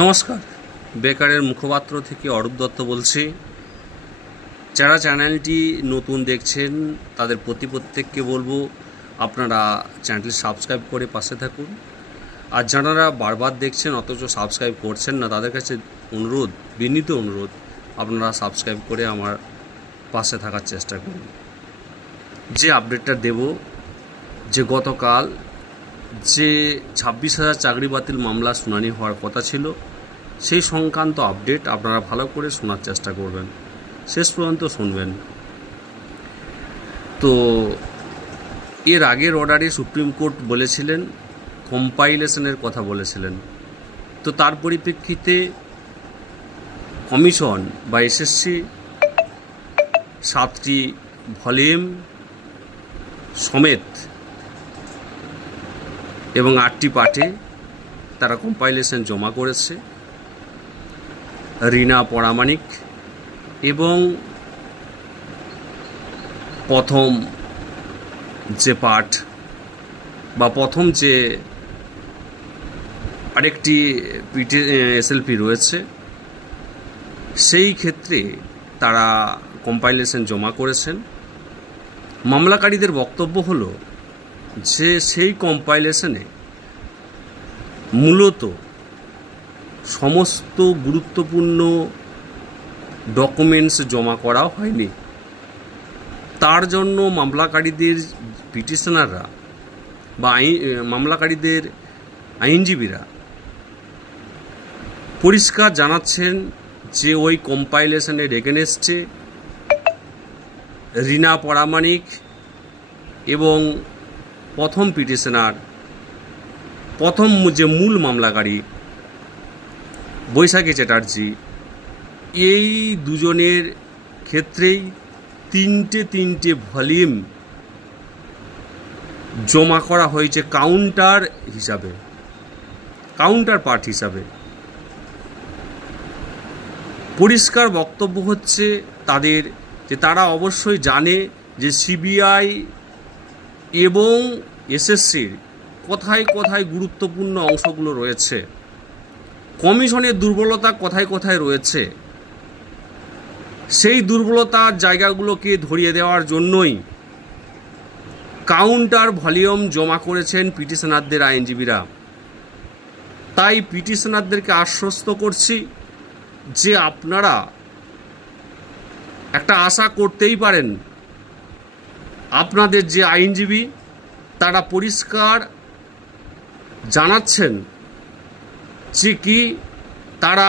নমস্কার। বেকারের মুখপাত্র থেকে অরূপ দত্ত বলছি। যারা চ্যানেলটি নতুন দেখছেন, তাদের প্রতি প্রত্যেককে বলব, আপনারা চ্যানেলটি সাবস্ক্রাইব করে পাশে থাকুন। আর যারা বারবার দেখছেন, অথচ সাবস্ক্রাইব করছেন না, তাদের কাছে অনুরোধ, বিনীত অনুরোধ, আপনারা সাবস্ক্রাইব করে আমার পাশে থাকার চেষ্টা করুন। যে আপডেটটা দেব, যে গতকাল যে ছাব্বিশ হাজার চাকরি বাতিল মামলা শুনানি হওয়ার কথা ছিল, সেই সংক্রান্ত আপডেট আপনারা ভালো করে শোনার চেষ্টা করবেন। শেষ পর্যন্ত শুনবেন। তো, এর আগের অর্ডারে সুপ্রিম কোর্ট বলেছিলেন, কম্পাইলেশনের কথা বলেছিলেন। তো তার পরিপ্রেক্ষিতে কমিশন বা এসএসসি সাতটি ভলিউম সমেত এবং আটটি পাঠে তারা কম্পাইলেশন জমা করেছে। রিনা পরামানিক এবং প্রথম যে পাঠ বা প্রথম যে আরেকটি পিটি এসএলপি রয়েছে, সেই ক্ষেত্রে তারা কম্পাইলেশন জমা করেছেন। মামলাকারীদের বক্তব্য হলো যে সেই কম্পাইলেশনে মূলত সমস্ত গুরুত্বপূর্ণ ডকুমেন্টস জমা করা হয়নি। তার জন্য মামলাকারীদের পিটিশনাররা বা আইন, মামলাকারীদের আইনজীবীরা পরিষ্কার জানাচ্ছেন যে ওই কম্পাইলেশনের এগেনেস্টে রিনা পরামানিক এবং প্রথম পিটিশনার, প্রথম যে মূল মামলাকারী বৈশাখী চ্যাটার্জি, এই দুজনের ক্ষেত্রেই তিনটে তিনটে ভলিউম জমা করা হয়েছে কাউন্টার হিসাবে, কাউন্টার পার্ট হিসাবে। পরিষ্কার বক্তব্য হচ্ছে তাদের যে তারা অবশ্যই জানে যে সিবিআই এবং এসএসসির কোথায় কোথায় গুরুত্বপূর্ণ অংশগুলো রয়েছে। কমিশনের দুর্বলতা কোথায় কোথায় রয়েছে। সেই দুর্বলতার জায়গাগুলোকে ধরিয়ে দেওয়ার জন্যই কাউন্টার ভলিউম জমা করেছেন পিটিশনারদের আইনজীবীরা। তাই পিটিশনারদেরকে আশ্বস্ত করছি যে আপনারা একটা আশা করতেই পারেন আপনাদের যে আইনজীবী, তারা পরিষ্কার জানাচ্ছেন যে কি তারা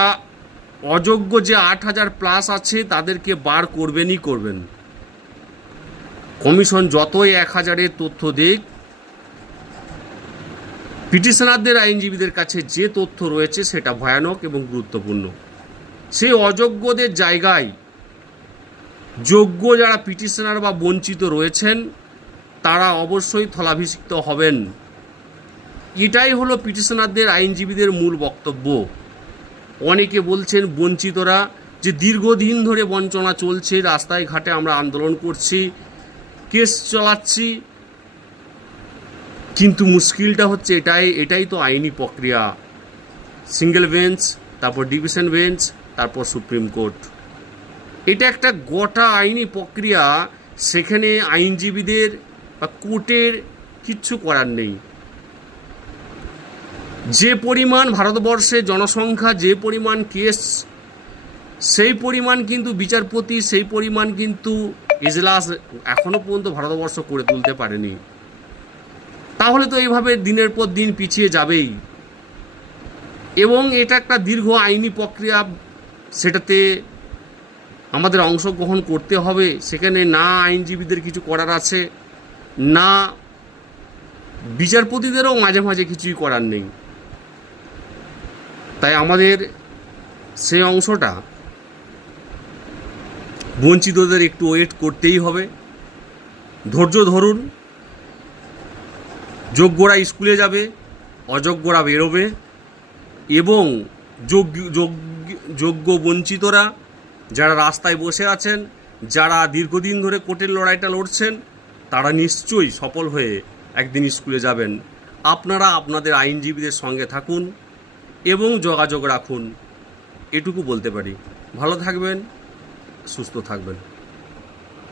অযোগ্য যে আট হাজার প্লাস আছে, তাদেরকে বার করবেনই করবেন। কমিশন যতই এক হাজারের তথ্য দিক, পিটিশনারদের আইনজীবীদের কাছে যে তথ্য রয়েছে, সেটা ভয়ানক এবং গুরুত্বপূর্ণ। সেই অযোগ্যদের জায়গায় যোগ্য যারা পিটিশনার বা বঞ্চিত রয়েছেন, তারা অবশ্যই স্থলাভিষিক্ত হবেন। এটাই হলো পিটিশনারদের, আইনজীবীদের মূল বক্তব্য। অনেকে বলছেন বঞ্চিতরা যে দীর্ঘদিন ধরে বঞ্চনা চলছে, রাস্তায় ঘাটে আমরা আন্দোলন করছি, কেস চালাচ্ছি, কিন্তু মুশকিলটা হচ্ছে এটাই এটাই তো আইনি প্রক্রিয়া। সিঙ্গেল বেঞ্চ, তারপর ডিভিশন বেঞ্চ, তারপর সুপ্রিম কোর্ট। এটা একটা গোটা আইনি প্রক্রিয়া, সেখানে আইনজীবীদের বা কোর্টের কিচ্ছু করার নেই। যে পরিমাণ ভারতবর্ষে জনসংখ্যা, যে পরিমাণ কেস, সেই পরিমাণ কিন্তু বিচারপতি, সেই পরিমাণ কিন্তু এজলাস এখনও পর্যন্ত ভারতবর্ষ করে তুলতে পারেনি। তাহলে তো এইভাবে দিনের পর দিন পিছিয়ে যাবেই। এবং এটা একটা দীর্ঘ আইনি প্রক্রিয়া, সেটাতে আমাদের অংশগ্রহণ করতে হবে। সেখানে না আইনজীবীদের কিছু করার আছে, না বিচারপতিদেরও মাঝে মাঝে কিছুই করার নেই। তাই আমাদের সে অংশটা বঞ্চিতদের একটু ওয়েট করতেই হবে। ধৈর্য ধরুন, যোগ্যরা স্কুলে যাবে, অযোগ্যরা বেরোবে এবং যোগ্য যোগ্য- যোগ্য বঞ্চিতরা যারা রাস্তায় বসে আছেন, যারা দীর্ঘদিন ধরে কোর্টের লড়াইটা লড়ছেন, তারা নিশ্চয়ই সফল হয়ে একদিন স্কুলে যাবেন। আপনারা আপনাদের আইনজীবীদের সঙ্গে থাকুন এবং যোগাযোগ রাখুন। এটুকু বলতে পারি। ভালো থাকবেন, সুস্থ থাকবেন।